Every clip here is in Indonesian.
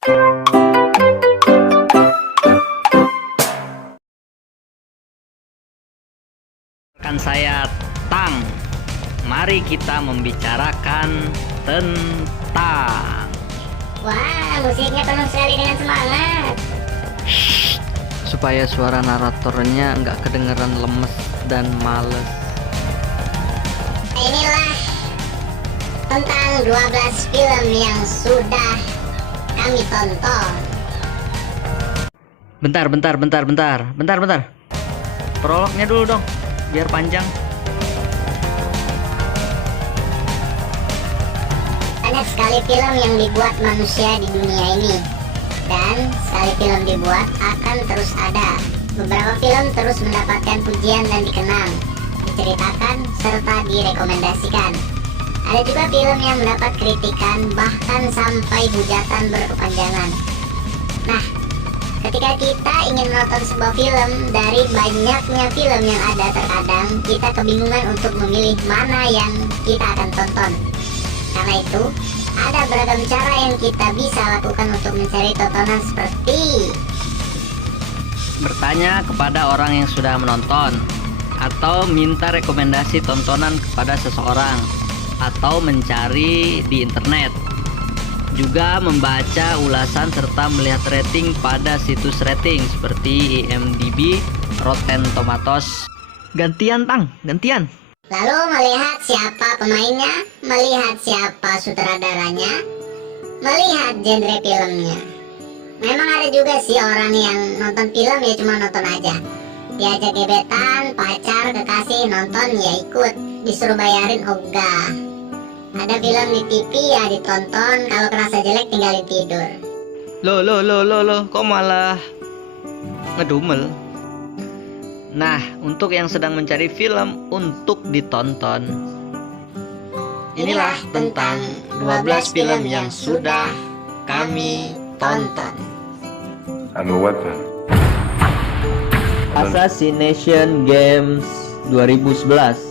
Rekan saya Tang, mari kita membicarakan tentang Wah, musiknya penuh sekali dengan semangat. supaya suara naratornya nggak kedengeran lemes dan males. Inilah tentang 12 film yang sudah kami tonton. Bentar. Prolognya dulu dong, biar panjang. Banyak sekali film yang dibuat manusia di dunia ini, dan sekali film dibuat akan terus ada. Beberapa film terus mendapatkan pujian dan dikenang, diceritakan, serta direkomendasikan. Ada juga film yang mendapat kritikan, bahkan sampai hujatan berkepanjangan. Nah, ketika kita ingin menonton sebuah film, dari banyaknya film yang ada, terkadang kita kebingungan untuk memilih mana yang kita akan tonton. Karena itu, ada beragam cara yang kita bisa lakukan untuk mencari tontonan seperti Bertanya kepada orang yang sudah menonton, atau minta rekomendasi tontonan kepada seseorang, atau mencari di internet. Juga membaca ulasan serta melihat rating pada situs rating seperti IMDb, Rotten Tomatoes. Gantian Tang, gantian. lalu melihat siapa pemainnya, melihat siapa sutradaranya, melihat genre filmnya. Memang ada juga sih orang yang nonton film ya cuma nonton aja. Diajak gebetan, pacar, kekasih nonton ya ikut, disuruh bayarin ogah. Ada film di TV ya ditonton, kalau kerasa jelek tinggalin tidur. Loh, kok malah ngedumel? Nah, untuk yang sedang mencari film untuk ditonton, inilah tentang 12 film yang sudah kami tonton. I'm a weapon. Assassination Games 2011.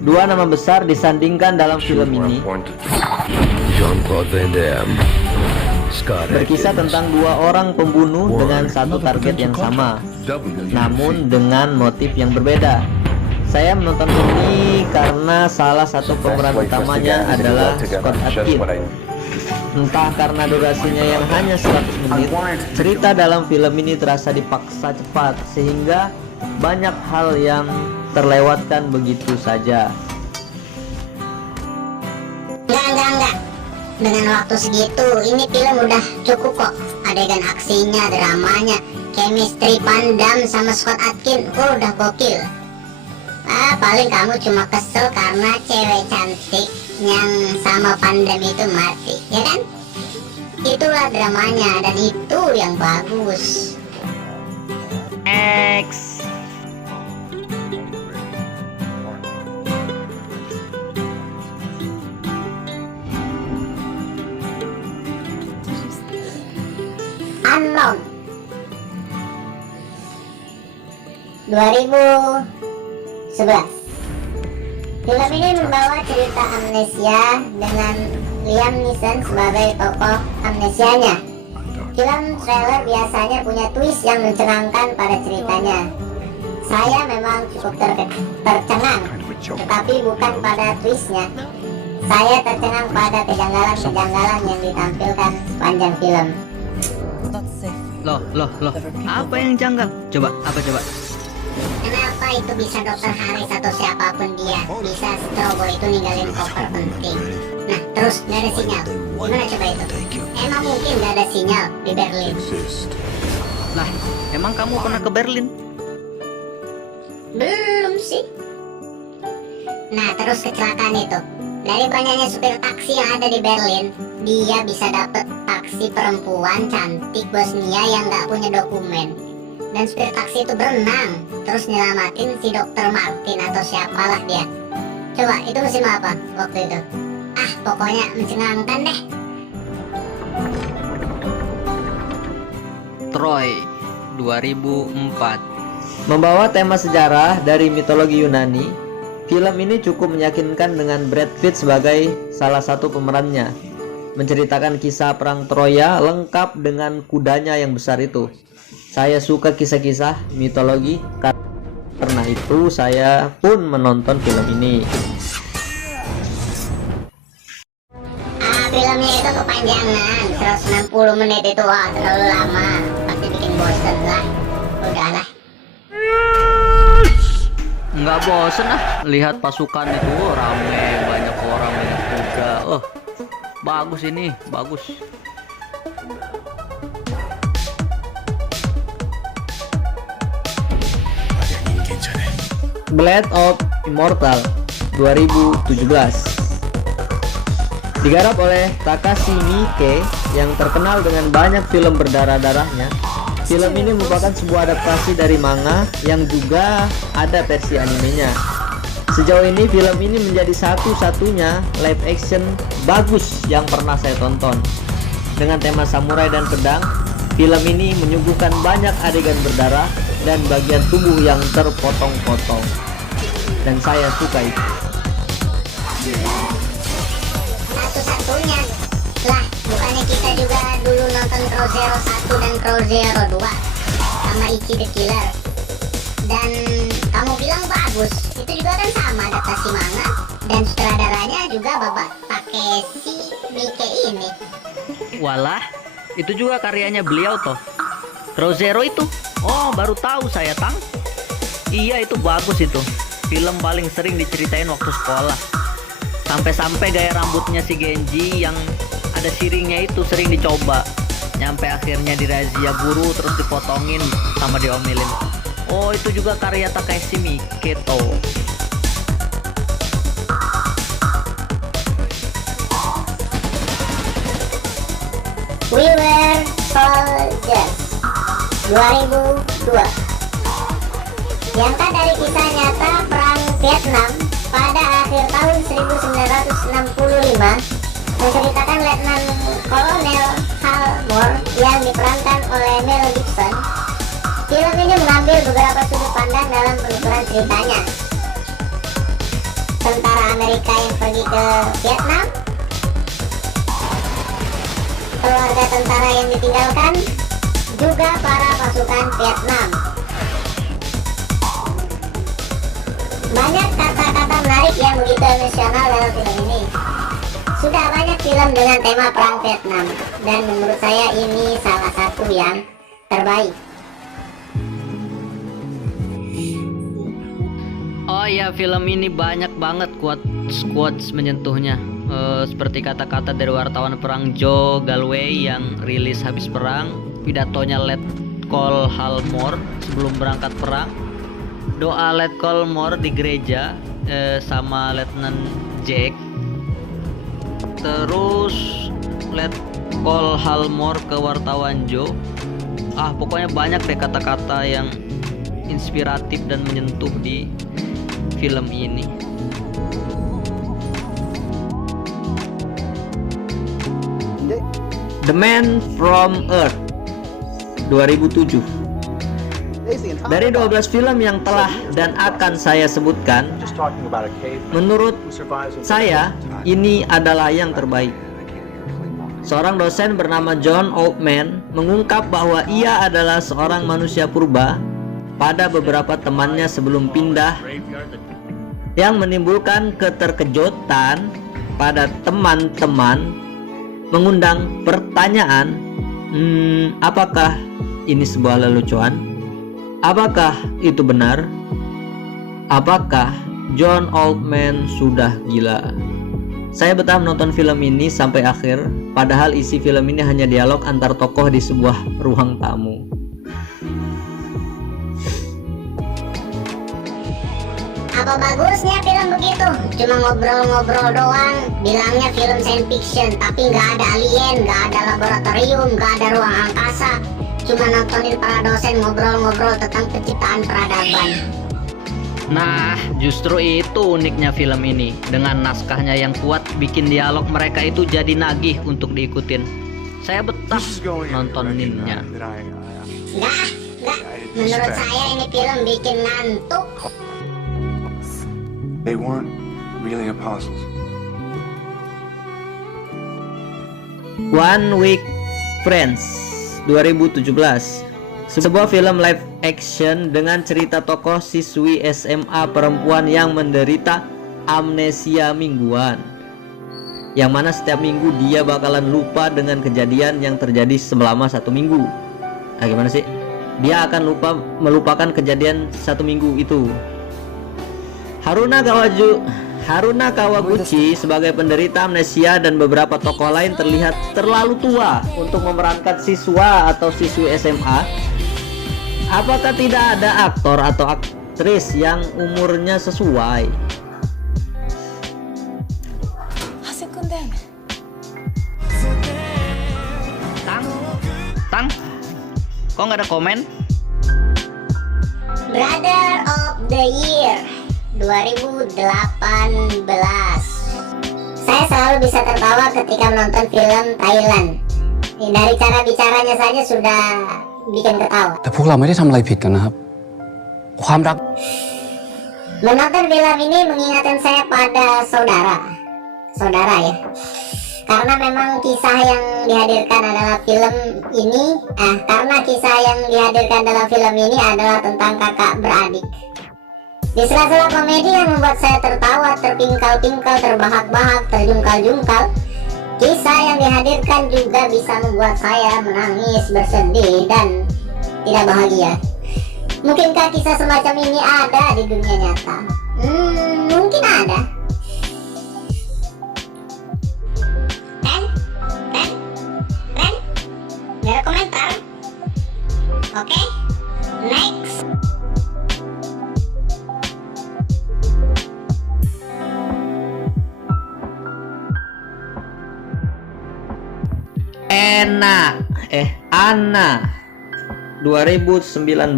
Dua nama besar disandingkan dalam film ini. Jean-Claude Van Damme. Scott Berkisah tentang dua orang pembunuh dengan satu target yang sama, namun dengan motif yang berbeda. Saya menonton ini karena salah satu pemeran utamanya adalah Scott Adkins. Entah karena durasinya yang hanya 100 menit, cerita dalam film ini terasa dipaksa cepat sehingga banyak hal yang terlewatkan begitu saja. Enggak. Dengan waktu segitu, ini film udah cukup kok. Adegan aksinya, dramanya, chemistry Van Damme sama Scott Adkins, udah gokil. Paling kamu cuma kesel karena cewek cantik yang sama Van Damme itu mati, ya kan? Itulah dramanya, dan itu yang bagus. X. Unknown 2011. Film ini membawa cerita amnesia dengan Liam Neeson sebagai tokoh amnesianya. Film trailer biasanya punya twist yang mencengangkan pada ceritanya. Saya memang cukup tercengang, tetapi bukan pada twistnya. Saya tercengang pada kejanggalan-kejanggalan yang ditampilkan sepanjang film. Loh, apa yang janggal? Apa coba? Kenapa itu bisa Dokter Haris atau siapapun dia bisa strobo itu ninggalin koper penting? Nah, terus nggak ada sinyal. Gimana coba itu? Emang mungkin nggak ada sinyal di Berlin? Lah, emang kamu pernah ke Berlin? Belum sih. Nah, terus kecelakaan itu. Dari banyaknya supir taksi yang ada di Berlin, dia bisa dapet taksi perempuan cantik Bosnia yang nggak punya dokumen. Dan supir taksi itu berenang, terus nyelamatin si Dokter Martin atau siapalah dia. Coba, itu musim apa waktu itu? Pokoknya mencengangkan deh. Troy 2004. Membawa tema sejarah dari mitologi Yunani, film ini cukup meyakinkan dengan Brad Pitt sebagai salah satu pemerannya. menceritakan kisah perang Troya lengkap dengan kudanya yang besar itu. Saya suka kisah-kisah mitologi, karena itu saya pun menonton film ini. Filmnya itu kepanjangan, 160 menit itu, wah terlalu lama, pasti bikin bosen lah. Udahlah. Nggak bosen ah, lihat pasukan itu rame, banyak orang, banyak kuda. Bagus ini, bagus. Blade of Immortal 2017 digarap oleh Takashi Miike yang terkenal dengan banyak film berdarah-darahnya. Film ini merupakan sebuah adaptasi dari manga yang juga ada versi animenya. Sejauh ini film ini menjadi satu-satunya live action bagus yang pernah saya tonton. Dengan tema samurai dan pedang, film ini menyuguhkan banyak adegan berdarah dan bagian tubuh yang terpotong-potong, dan saya suka itu. Satu-satunya lah, bukannya kita juga dulu nonton Crow Zero 1 dan Crow Zero 2 sama Ichi the Killer, dan kamu bilang bagus. Itu juga kan sama adaptasi manga, dan sutradaranya juga bapak pakai si Miike ini. Walah, itu juga karyanya beliau toh. Crow Zero itu? Oh, baru tahu saya, Tang. Iya, itu bagus itu. Film paling sering diceritain waktu sekolah. Sampai-sampai gaya rambutnya si Genji yang ada siringnya itu sering dicoba. Nyampe akhirnya dirazia guru terus dipotongin sama diomelin. Oh, itu juga karya Takashi Miike toh. We Were Soldiers 2002 diangkat dari kisah nyata perang Vietnam pada akhir tahun 1965, menceritakan Letnan Kolonel Hal Moore yang diperankan oleh Mel Gibson. Film ini mengambil beberapa sudut pandang dalam penuturan ceritanya. Tentara Amerika yang pergi ke Vietnam, keluarga tentara yang ditinggalkan, juga para pasukan Vietnam. Banyak kata-kata menarik yang begitu emosional dalam film ini. Sudah banyak film dengan tema perang Vietnam, dan menurut saya ini salah satu yang terbaik. Oh ya, film ini banyak banget quotes menyentuhnya. Seperti kata-kata dari wartawan perang Joe Galway yang rilis habis perang, pidatonya Letkol Hal Moore sebelum berangkat perang, doa Letkol Moore di gereja sama Letnan Jack, terus Letkol Hal Moore ke wartawan Joe. Pokoknya banyak deh kata-kata yang inspiratif dan menyentuh di film ini. The Man from Earth 2007. Dari 12 film yang telah dan akan saya sebutkan, menurut saya ini adalah yang terbaik. Seorang dosen bernama John Oldman mengungkap bahwa ia adalah seorang manusia purba pada beberapa temannya sebelum pindah, yang menimbulkan keterkejutan pada teman-teman, mengundang pertanyaan, apakah ini sebuah lelucon? Apakah itu benar? Apakah John Oldman sudah gila? Saya betah menonton film ini sampai akhir, padahal isi film ini hanya dialog antar tokoh di sebuah ruang tamu. Apa bagusnya film begitu? Cuma ngobrol-ngobrol doang, bilangnya film science fiction, tapi nggak ada alien, nggak ada laboratorium, nggak ada ruang angkasa. Cuma nontonin para dosen ngobrol-ngobrol tentang penciptaan peradaban. Nah, justru itu uniknya film ini. Dengan naskahnya yang kuat, bikin dialog mereka itu jadi nagih untuk diikutin. Saya betah nontoninnya. Nggak. Menurut saya ini film bikin ngantuk. They weren't really apostles. One Week Friends 2017. Sebuah film live action dengan cerita tokoh siswi SMA perempuan yang menderita amnesia mingguan, yang mana setiap minggu dia bakalan lupa dengan kejadian yang terjadi selama 1 minggu. Nah, gimana sih? Dia akan melupakan kejadian 1 minggu itu. Haruna Kawaguchi sebagai penderita amnesia dan beberapa tokoh lain terlihat terlalu tua untuk memerankan siswa atau siswi SMA. Apakah tidak ada aktor atau aktris yang umurnya sesuai? Tang, kok nggak ada komen? Brother of the Year 2018. Saya selalu bisa tertawa ketika menonton film Thailand. Dari cara bicaranya saja sudah bikin ketawa. แต่พวกเราไม่ได้ทำอะไรผิดกันนะครับความรัก Menonton film ini mengingatkan saya pada saudara ya. Karena memang kisah yang dihadirkan adalah film ini, adalah tentang kakak beradik. Di sela-sela komedi yang membuat saya tertawa, terpingkal-pingkal, terbahak-bahak, terjungkal-jungkal, kisah yang dihadirkan juga bisa membuat saya menangis, bersedih, dan tidak bahagia. Mungkinkah kisah semacam ini ada di dunia nyata? Mungkin ada. Gak ada komentar. Oke, next. Anna 2019.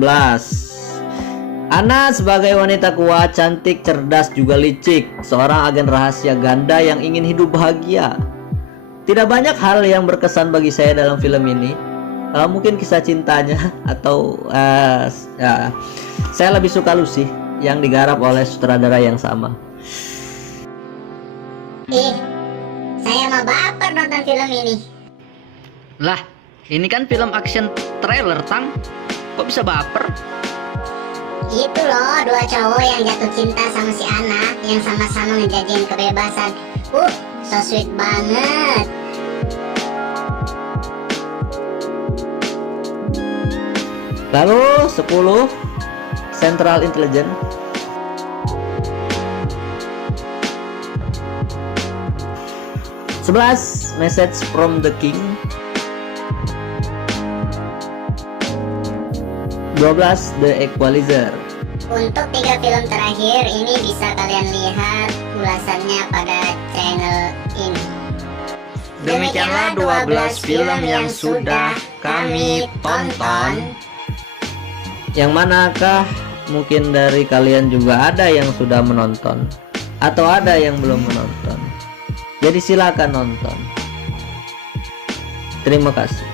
Anna sebagai wanita kuat, cantik, cerdas, juga licik, seorang agen rahasia ganda yang ingin hidup bahagia. Tidak banyak hal yang berkesan bagi saya dalam film ini. Mungkin kisah cintanya atau saya lebih suka Lucy yang digarap oleh sutradara yang sama. Saya mah baper nonton film ini. Lah, ini kan film action trailer, Tang. Kok bisa baper? Itu loh, 2 cowok yang jatuh cinta sama si Anna, yang sama-sama ngejajain kebebasan. So sweet banget. Lalu 10 Central Intelligence. Sebelas Message from the King. 12 The Equalizer. Untuk 3 film terakhir ini bisa kalian lihat ulasannya pada channel ini. Demikianlah 12 film yang sudah kami tonton. Yang manakah mungkin dari kalian juga ada yang sudah menonton atau ada yang belum menonton. Jadi silakan nonton. Terima kasih.